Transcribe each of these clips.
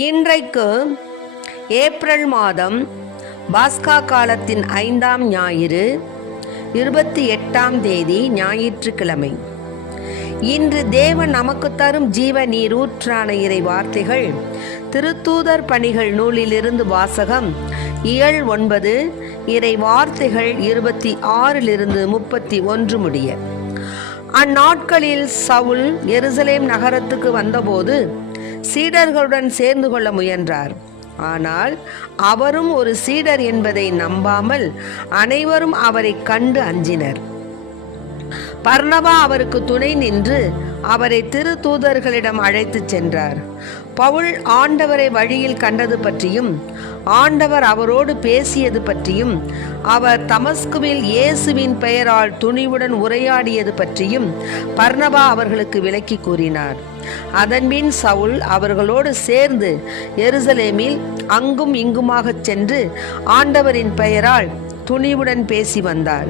இன்றைக்கு ஏப்ரல் மாதம் பாஸ்கா காலத்தின் 5ஆம் ஞாயிறு 28ஆம் தேதி ஞாயிற்றுக்கிழமை. இன்று தேவன் நமக்கு தரும் ஜீவ நீரூற்றான இறை வார்த்தைகள் திருத்தூதர் பணிகள் நூலிலிருந்து வாசகம் இயல் 9 இறை வார்த்தைகள் 26 31 முடிய. அந்நாட்களில் சவுல் எருசலேம் நகரத்துக்கு வந்தபோது சீடர்களுடன் சேர்ந்து கொள்ள முயன்றார். ஆனால் அவரும் ஒரு சீடர் என்பதை நம்பாமல் அனைவரும் அவரை கண்டு அஞ்சினர். பர்னபா அவருக்கு துணை நின்று அவரை திருத்தூதர்களிடம் அழைத்துச் சென்றார். பவுல் ஆண்டவரை வழியில் கண்டது பற்றியும் ஆண்டவர் அவரோடு பேசியது பற்றியும் அவர் தமஸ்குவில் இயேசுவின் பெயரால் துணிவுடன் உரையாடியது பற்றியும் பர்னபா அவர்களுக்கு விளக்கி கூறினார். அதன்பின் சவுல் அவர்களோடு சேர்ந்து எருசலேமில் அங்கும் இங்குமாக சென்று ஆண்டவரின் பெயரால் துணிவுடன் பேசி வந்தார்.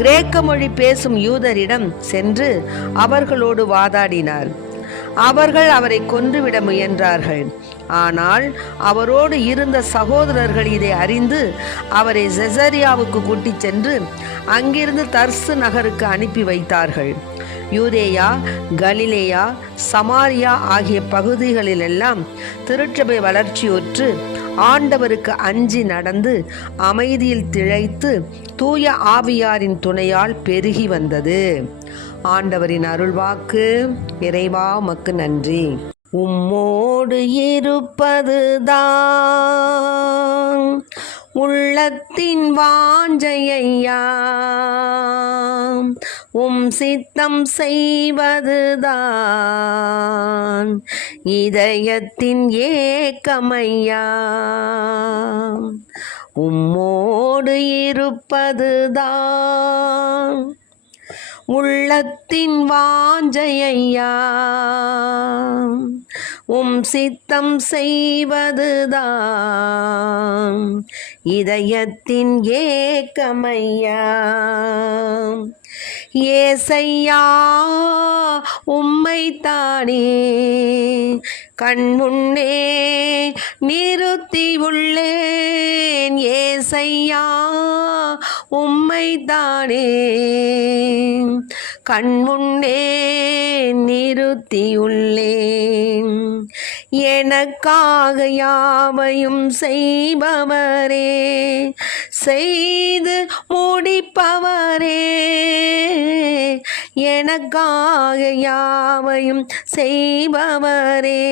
கிரேக்க மொழி பேசும் யூதரிடம் சென்று அவர்களோடு வாதாடினார். அவர்கள் அவரை கொன்றுவிட முயன்றார்கள். ஆனால் அவரோடு இருந்த சகோதரர்கள் இதை அறிந்து அவரை செசரியாவுக்கு கூட்டிச் சென்று அங்கிருந்து தர்சு நகருக்கு அனுப்பி வைத்தார்கள். யூதேயா, கலிலேயா, சமாரியா ஆகிய பகுதிகளிலெல்லாம் திருச்சபை வளர்ச்சியுற்று ஆண்டவருக்கு அஞ்சி நடந்து அமைதியில் திளைத்து தூய ஆவியாரின் துணையால் பெருகி வந்தது. ஆண்டவரின் அருள்வாக்கு. இறைவா உமக்கு நன்றி. உம்மோடு இருப்பதுதான் உள்ளத்தின் வாஞ்சையா, சித்தம் செய்வதுதான் இதயத்தின் ஏக்கமையா. உம்மோடு இருப்பதுதான் உள்ளத்தின் வாஞ்சையா, சித்தம் செய்வதுதான் இதயத்தின் ஏக்கமையா. ஏசையா உம்மைத்தானே கண்முன்னே நிறுத்தி உள்ளேன். ஏசையா உம்மைத்தானே கண்முன்னே நிறுத்தியுள்ளேன். எனக்காக யாவையும் செய்பவரே, செய்து முடிப்பவரே. எனக்காக யாவையும் செய்பவரே,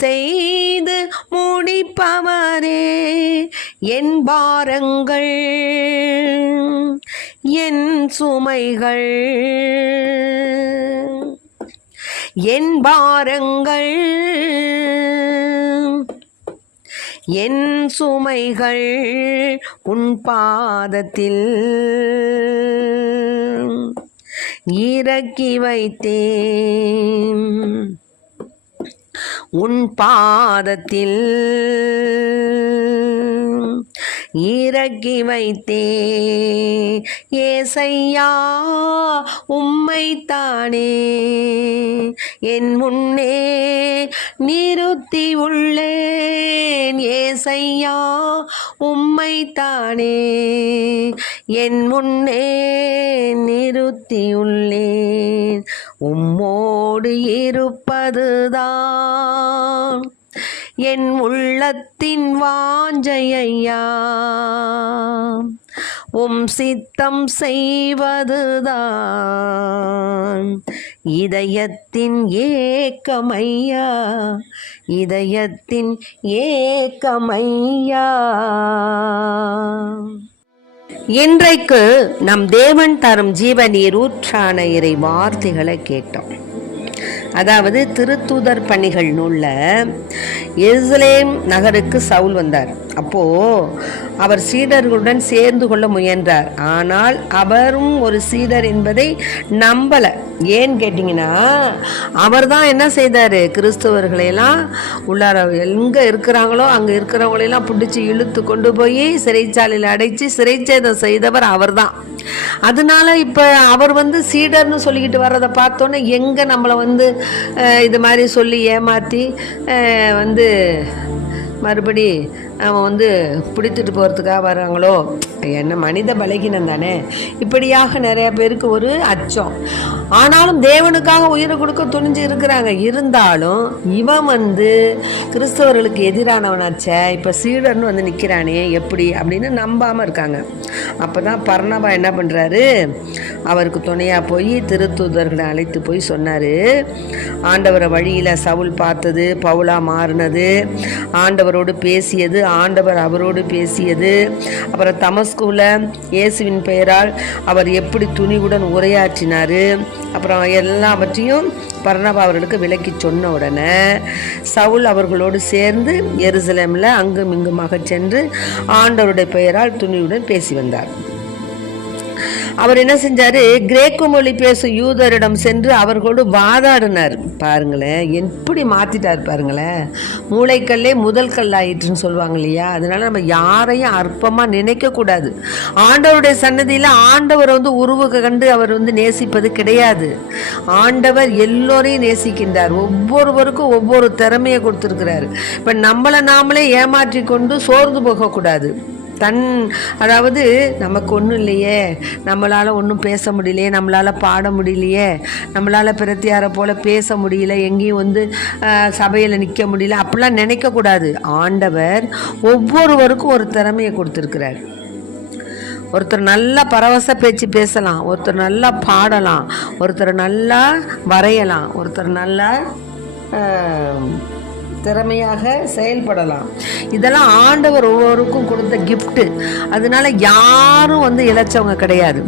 செய்து முடிப்பவரே. என் பாரங்கள் என் சுமைகள், என் பாரங்கள் என் சுமைகள் உன் பாதத்தில் இறக்கி வைத்தேன். உன் பாதத்தில் இறக்கி வைத்தே. ஏசையா உம்மைத்தானே என் முன்னே நிறுத்தி உள்ளேன். ஏசையா உம்மைத்தானே என் முன்னே நிறுத்தியுள்ளேன். உம்மோடு இருப்பதுதான் என் உள்ளத்தின் வாஞ்சையா, சித்தம் செய்வதுதான் இதயத்தின் ஏக்கமையா, இதயத்தின் ஏக்கமையா. இன்றைக்கு நம் தேவன் தரும் ஜீவ நீரூற்றான இறை வார்த்தைகளை கேட்டோம். அதாவது திருத்தூதர் பணிகள் நூல்ல எருசலேம் நகருக்கு சவுல் வந்தார். அவர் சீடர்களுடன் சேர்ந்து கொள்ள முயன்றார். ஆனால் அவரும் ஒரு சீடர் என்பதை நம்பல. ஏன்னு கேட்டீங்கன்னா, அவர் தான் என்ன செய்தாரு, கிறிஸ்தவர்களையெல்லாம் உள்ளார எங்க இருக்கிறாங்களோ அங்க இருக்கிறவங்களையெல்லாம் பிடிச்சி இழுத்து கொண்டு போய் சிறைச்சாலையில் அடைச்சு சிறைச்சேதம் செய்தவர் அவர் தான். அதனால இப்ப அவர் சீடர்னு சொல்லிக்கிட்டு வர்றதை பார்த்தோன்னே எங்க நம்மளை இது மாதிரி சொல்லி ஏமாத்தி மறுபடி அவன் பிடித்துட்டு போகிறதுக்காக வர்றாங்களோ, என்ன மனித பலகீனம் தானே, இப்படியாக நிறைய பேருக்கு ஒரு அச்சம். ஆனாலும் தேவனுக்காக உயிரை கொடுக்க துணிஞ்சு இருக்கிறாங்க. இருந்தாலும் இவன் கிறிஸ்தவர்களுக்கு எதிரானவனாச்ச, இப்போ சீடர்னு நிற்கிறானே எப்படி அப்படின்னு நம்பாமல் இருக்காங்க. அப்போ தான் பர்னபா என்ன பண்ணுறாரு, அவருக்கு துணையாக போய் திருத்தூதர்களை அழைத்து போய் சொன்னார், ஆண்டவரை வழியில் சவுல் பார்த்தது, பவுலா மாறினது, ஆண்டவரோடு பேசியது, ஆண்டவர் அவரோடு பேசியது, அப்புறம் தமஸ்குவில் இயேசுவின் பெயரால் அவர் எப்படி துணிவுடன் உரையாற்றினார், அப்புறம் எல்லாவற்றையும் பர்னபா அவர்களுக்கு விளக்கி சொன்ன உடனே சவுல் அவர்களோடு சேர்ந்து எருசலேமில் அங்கும் இங்குமாக சென்று ஆண்டவருடைய பெயரால் துணிவுடன் பேசி வந்தார். அவர் என்ன செஞ்சாரு, கிரேக்க மொழி பேசும் யூதரிடம் சென்று அவர்களோடு வாதாடினார். பாருங்களேன், எப்படி மாத்திட்டார் பாருங்களேன். மூளைக்கல்லே முதல் கல்லாயிற்றுன்னு சொல்லுவாங்க இல்லையா. அதனால நம்ம யாரையும் அற்பமா நினைக்க கூடாது. ஆண்டவருடைய சன்னதியில ஆண்டவர் உருவக கண்டு அவர் நேசிப்பது கிடையாது. ஆண்டவர் எல்லோரையும் நேசிக்கின்றார். ஒவ்வொருவருக்கும் ஒவ்வொரு திறமையை கொடுத்திருக்கிறாரு. இப்ப நம்மளை நாமளே ஏமாற்றி கொண்டு சோர்ந்து போகக்கூடாது. அதாவது நமக்கு ஒன்றும் இல்லையே, நம்மளால் ஒன்றும் பேச முடியலையே, நம்மளால் பாட முடியலையே, நம்மளால் பிரத்தியாரை போல் பேச முடியல, எங்கேயும் சபையில் நிற்க முடியல, அப்படிலாம் நினைக்கக்கூடாது. ஆண்டவர் ஒவ்வொருவருக்கும் ஒரு திறமையை கொடுத்துருக்கிறார். ஒருத்தர் நல்லா பரவச பேச்சு பேசலாம், ஒருத்தர் நல்லா பாடலாம், ஒருத்தர் நல்லா வரையலாம், ஒருத்தர் நல்லா திறமையாக செயல்படலாம். இதெல்லாம் ஆண்டவர் ஒவ்வொருக்கும் கொடுத்த கிஃப்ட். அதனால யாரும் இழைச்சவங்க கிடையாது.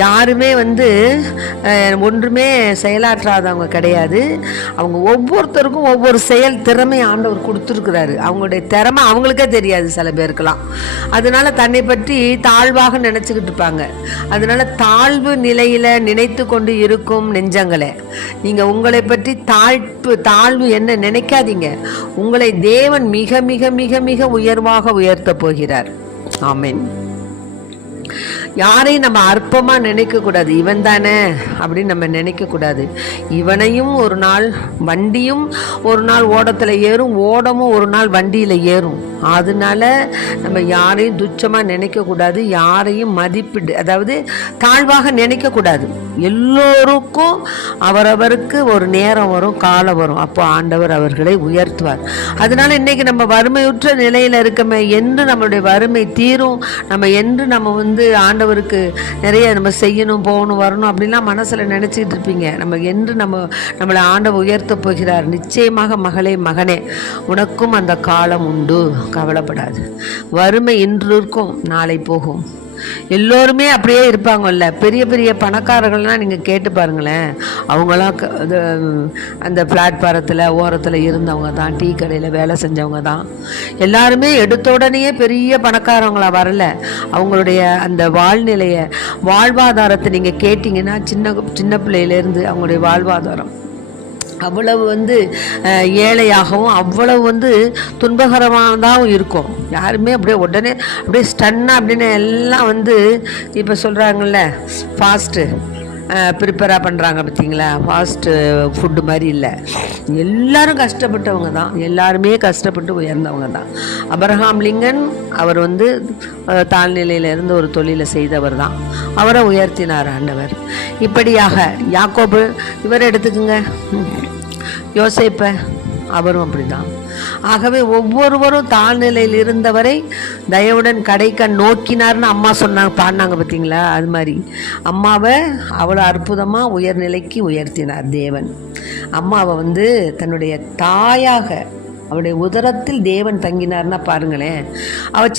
யாருமே ஒன்றுமே செயலாற்றாதவங்க கிடையாது. அவங்க ஒவ்வொருத்தருக்கும் ஒவ்வொரு செயல் திறமை ஆண்டவர் கொடுத்துருக்கிறாரு. அவங்களுடைய திறமை அவங்களுக்கே தெரியாது சில பேருக்கெல்லாம். அதனால தன்னை பற்றி தாழ்வாக நினைச்சுக்கிட்டு இருப்பாங்க. அதனால தாழ்வு நிலையில நினைத்து கொண்டு இருக்கும் நெஞ்சங்களே, நீங்க உங்களை பற்றி தாழ்வு என்ன நினைக்காதீங்க. உங்களை தேவன் மிக மிக மிக மிக உயர்வாக உயர்த்த போகிறார். ஆமென். யாரையும் நம்ம அற்பமா நினைக்க கூடாது. இவன் தானே அப்படின்னு நம்ம நினைக்க கூடாது. இவனையும் ஒரு நாள் வண்டியும் ஒரு நாள் ஓடத்துல ஏறும், ஓடமும் ஒரு நாள் வண்டியில ஏறும். அதனால நம்ம யாரையும் துச்சமா நினைக்க கூடாது, யாரையும் அதாவது தாழ்வாக நினைக்க கூடாது. எல்லோருக்கும் அவரவருக்கு ஒரு நேரம் வரும், காலம் வரும். அப்போ ஆண்டவர் அவர்களை உயர்த்துவார். அதனால இன்னைக்கு நம்ம வறுமையுற்ற நிலையில இருக்கமே, என்று நம்மளுடைய வறுமை தீரும், நம்ம என்று நம்ம ஆண்டவருக்கு நிறைய நம்ம செய்யணும், போகணும், வரணும் அப்படின்லாம் மனசுல நினைச்சிட்டு இருப்பீங்க. நம்ம என்று நம்மளை ஆண்டவர் உயர்த்த போகிறார். நிச்சயமாக மகளே, மகனே, உனக்கும் அந்த காலம் உண்டு, கவலைப்படாது. வறுமை இன்று இருக்கும், நாளை போகும். எல்லோருமே அப்படியே இருப்பாங்கல்ல. பெரிய பெரிய பணக்காரர்கள்லாம் நீங்கள் கேட்டு பாருங்களேன். அவங்களாம் அந்த பிளாட்பாரத்தில் ஓரத்தில் இருந்தவங்க தான், டீ கடையில் வேலை செஞ்சவங்க தான். எல்லாருமே எடுத்த உடனேயே பெரிய பணக்காரவங்களா வரல. அவங்களுடைய அந்த வாழ்வாதாரத்தை நீங்கள் கேட்டிங்கன்னா, சின்ன பிள்ளையிலேருந்து அவங்களுடைய வாழ்வாதாரம் அவ்வளவு ஏழையாகவும் அவ்வளவு துன்பகரமானதாகவும் இருக்கும். யாருமே அப்படியே உடனே அப்படியே ஸ்டன்னா அப்படின்னு எல்லாம் இப்போ சொல்கிறாங்கல்ல, ஃபாஸ்ட்டு ப்ரிப்பேராக பண்ணுறாங்க பார்த்தீங்களா, ஃபாஸ்ட்டு ஃபுட்டு மாதிரி இல்லை. எல்லாரும் கஷ்டப்பட்டவங்க தான், எல்லாருமே கஷ்டப்பட்டு உயர்ந்தவங்க தான். அப்ரஹாம் லிங்கன் அவர் தாழ்நிலையிலிருந்து ஒரு தொழிலை செய்தவர் தான். அவரை உயர்த்தினார் ஆண்டவர். இப்படியாக யாக்கோபு இவர் எடுத்துக்குங்க, யோசேப்ப அவரும் அப்படிதான். ஆகவே ஒவ்வொருவரும் தாழ்நிலையில் இருந்தவரை தயவுடன் கடைக்கண் நோக்கினார்னு அம்மா சொன்னாங்க, பாடினாங்க பார்த்தீங்களா. அது மாதிரி அம்மாவை அவ்வளோ அற்புதமாக உயர்நிலைக்கு உயர்த்தினார் தேவன். அம்மாவை தன்னுடைய தாயாக அவருடைய உதரத்தில் தேவன் தங்கினார்னா பாருங்களேன். அவள்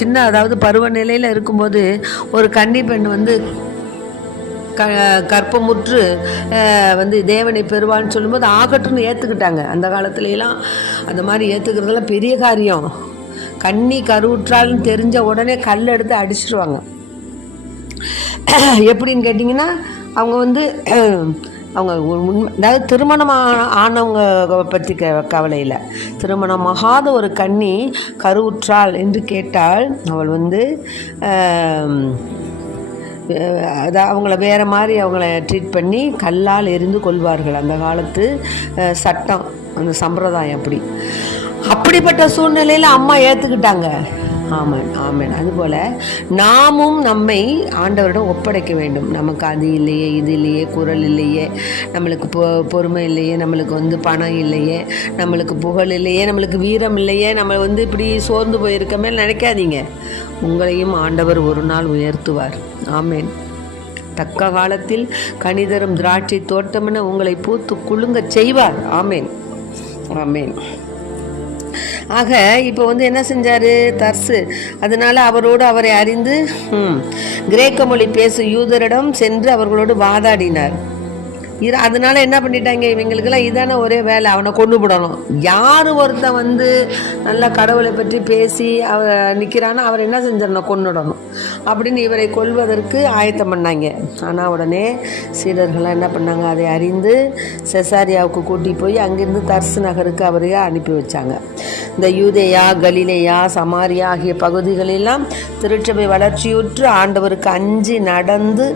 சின்ன அதாவது பருவ நிலையில் இருக்கும்போது ஒரு கன்னி பெண் கற்பமுற்று வந்து தேவனை பெறுவான்னு சொல்லும்போது ஆகட்டும்னு ஏற்றுக்கிட்டாங்க. அந்த காலத்துலலாம் அந்த மாதிரி ஏற்றுக்கிறதெல்லாம் பெரிய காரியம். கன்னி கருவுற்றாள்னு தெரிஞ்ச உடனே கல் எடுத்து அடிச்சிடுவாங்க. எப்படின்னு கேட்டிங்கன்னா, அவங்க வந்து அவங்க அதாவது திருமணம் ஆனவங்க பற்றி கவலை இல்லை. திருமணமாகாத ஒரு கன்னி கருவுற்றாள் என்று கேட்டால் அவள் வந்து அவங்கள வேறு மாதிரி அவங்கள ட்ரீட் பண்ணி கல்லால் எரிந்து கொள்வார்கள். அந்த காலத்து சட்டம், அந்த சம்பிரதாயம் அப்படி. அப்படிப்பட்ட சூழ்நிலையில் அம்மா ஏற்றுக்கிட்டாங்க. ஆமாம் ஆமாம். அதுபோல் நாமும் நம்மை ஆண்டவரிடம் ஒப்படைக்க வேண்டும். நமக்கு அது இல்லையே, இது இல்லையே, குரல் இல்லையே, நம்மளுக்கு பொறுமை இல்லையே, நம்மளுக்கு வந்து பணம் இல்லையே, நம்மளுக்கு புகழ் இல்லையே, நம்மளுக்கு வீரம் இல்லையே, நம்ம வந்து இப்படி சோர்ந்து போயிருக்கமே நினைக்காதீங்க. உங்களையும் ஆண்டவர் ஒரு நாள் உயர்த்துவார். ஆமேன். தக்க காலத்தில் கனிதரும் திராட்சை தோட்டமென உங்களை பூத்து குலுங்க செய்வார். ஆமேன் ஆமேன். ஆக இப்போ வந்து என்ன செஞ்சார் தர்சு? அதனால் அவரை அறிந்து கிரேக்க மொழி பேசும் யூதரிடம் சென்று அவர்களோடு வாதாடினார். அதனால என்ன பண்ணிட்டாங்க, இவங்களுக்கெல்லாம் இதான ஒரே வேலை, அவனை கொண்டு விடணும். யார் ஒருத்தன் வந்து நல்லா கடவுளை பற்றி பேசி நிற்கிறானோ அவரை என்ன செஞ்சிடணும், கொண்டுடணும் அப்படின்னு இவரை கொல்வதற்கு ஆயத்தம் பண்ணாங்க. ஆனால் உடனே சீடர்கள்லாம் என்ன பண்ணாங்க, அதை அறிந்து செசாரியாவுக்கு கூட்டி போய் அங்கிருந்து தர்சு நகருக்கு அவரையே அனுப்பி வச்சாங்க. இந்த யூதேயா, கலிலேயா, சமாரியா ஆகிய பகுதிகளெல்லாம் திருச்சபை வளர்ச்சியுற்று ஆண்டவருக்கு அஞ்சி நடந்து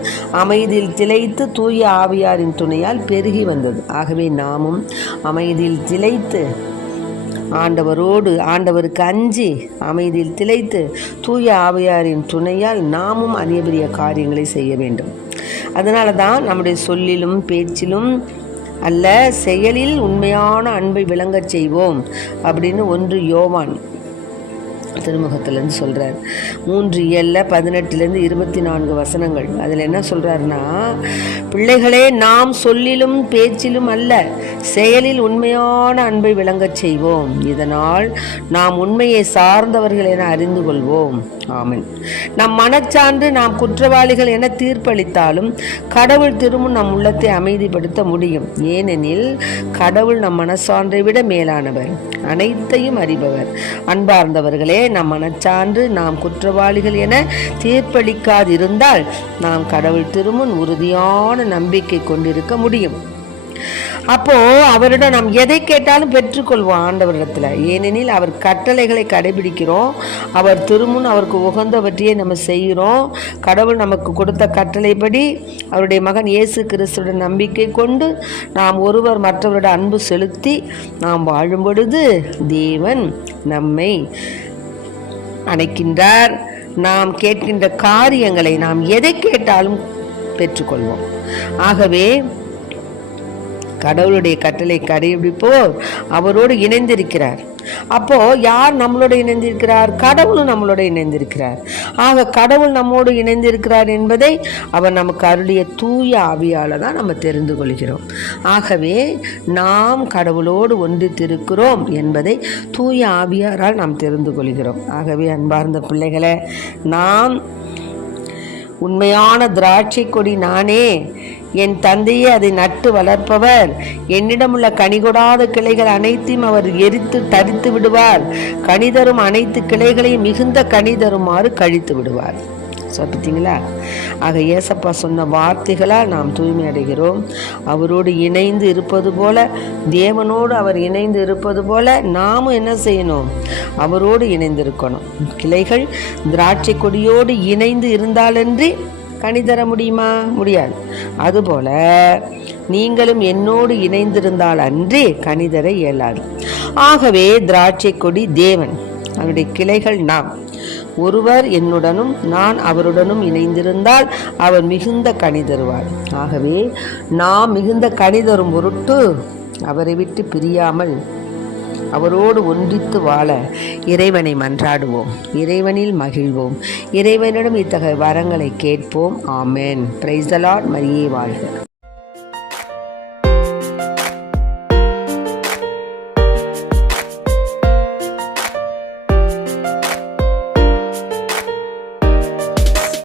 அமைதியில் திளைத்து தூய ஆவியாரின் துணையால் பெருகி வந்தது. ஆகவே நாமும் அமைதியில் திளைத்து ஆண்டவருக்கு அஞ்சி அமைதியில் திளைத்து தூய ஆவியாரின் துணையால் நாமும் அதிக பெரிய காரியங்களை செய்ய வேண்டும். அதனால தான் நம்முடைய சொல்லிலும் பேச்சிலும் அல்ல, செயலில் உண்மையான அன்பை விளங்கச் செய்வோம் அப்படின்னு 1 யோவான் திருமுகத்திலேருந்து சொல்கிறார். 3:18 24 வசனங்கள். அதில் என்ன சொல்கிறாருன்னா, பிள்ளைகளே, நாம் சொல்லிலும் பேச்சிலும் அல்ல, செயலில் உண்மையான அன்பை விளங்கச் செய்வோம். இதனால் நாம் உண்மையை சார்ந்தவர்கள் என அறிந்து கொள்வோம். ஆமென். நம் மனச்சான்று நாம் குற்றவாளிகள் என தீர்ப்பளித்தாலும் கடவுள் திருமுன் நம் உள்ளத்தை அமைதிப்படுத்த முடியும். ஏனெனில் கடவுள் நம் மனச்சான்றை விட மேலானவர், அனைத்தையும் அறிபவர். அன்பார்ந்தவர்களே, நம் மனச்சான்று நாம் குற்றவாளிகள் என தீர்ப்பளிக்காதிருந்தால் நாம் கடவுள் திருமுன் உறுதியான நம்பிக்கை கொண்டிருக்க முடியும். அப்போ அவரிடம் நாம் எதை கேட்டாலும் பெற்றுக்கொள்வோம் ஆண்டவரிடத்துல. ஏனெனில் அவர் கட்டளைகளை கடைபிடிக்கிறோம், அவர் திருமுன் அவருக்கு உகந்தவற்றையே நம்ம செய்கிறோம். கடவுள் நமக்கு கொடுத்த கட்டளைப்படி அவருடைய மகன் இயேசு கிறிஸ்துவின் நம்பிக்கை கொண்டு நாம் ஒருவர் மற்றவருடைய அன்பு செலுத்தி நாம் வாழும் பொழுது தேவன் நம்மை அணைக்கின்றார். நாம் கேட்கின்ற காரியங்களை நாம் எதை கேட்டாலும் பெற்றுக்கொள்வோம். ஆகவே கடவுளுடைய கட்டளை கடைபிடிப்போர் அவரோடு இணைந்திருக்கிறார். அப்போ யார் நம்மளோட இணைந்திருக்கிறார்? கடவுளும் நம்மளோட இணைந்திருக்கிறார். ஆக கடவுள் நம்மோடு இணைந்திருக்கிறார் என்பதை அவர் நமக்கு அருளிய தூய ஆவியால தான் நம்ம தெரிந்து கொள்கிறோம். ஆகவே நாம் கடவுளோடு ஒன்றித்திருக்கிறோம் என்பதை தூய ஆவியாரால் நாம் தெரிந்து கொள்கிறோம். ஆகவே அன்பார்ந்த பிள்ளைகளை, நாம் உண்மையான திராட்சை கொடி நானே, என் தந்தையே அதை நட்டு வளர்ப்பவர், என்னிடமுள்ள கனிகொடாத கிளைகள் அனைத்தையும் அவர் எரித்து தரித்து விடுவார், கனிதரும் அனைத்து கிளைகளையும் மிகுந்த கனி தருமாறு கழித்து விடுவார். பார்த்தீங்களா? ஆக ஏசப்பா சொன்ன வார்த்தைகளால் நாம் தூய்மை அடைகிறோம். அவரோடு இணைந்து இருப்பது போல, தேவனோடு அவர் இணைந்து இருப்பது போல நாமும் என்ன செய்யணும்? அவரோடு இணைந்து இருக்கணும். கிளைகள் திராட்சை கொடியோடு இணைந்து இருந்தாலன்றி கனி தர முடியுமா? முடியாது. அதுபோல நீங்களும் என்னோடு இணைந்திருந்தால் அன்றி கனி தர இயலாது. ஆகவே திராட்சை கொடி தேவன், அவருடைய கிளைகள் நாம். ஒருவர் என்னுடனும் நான் அவருடனும் இணைந்திருந்தால் அவர் மிகுந்த கனி தருவார். ஆகவே நாம் மிகுந்த கனி தரும் பொருட்டு அவரை விட்டு பிரியாமல் அவரோடு ஒன்றித்து வாழ இறைவனை மன்றாடுவோம், இறைவனில் மகிழ்வோம், இறைவனிடம் இத்தகைய வரங்களை கேட்போம். ஆமென். Praise the lord. மரியே வாழ்க.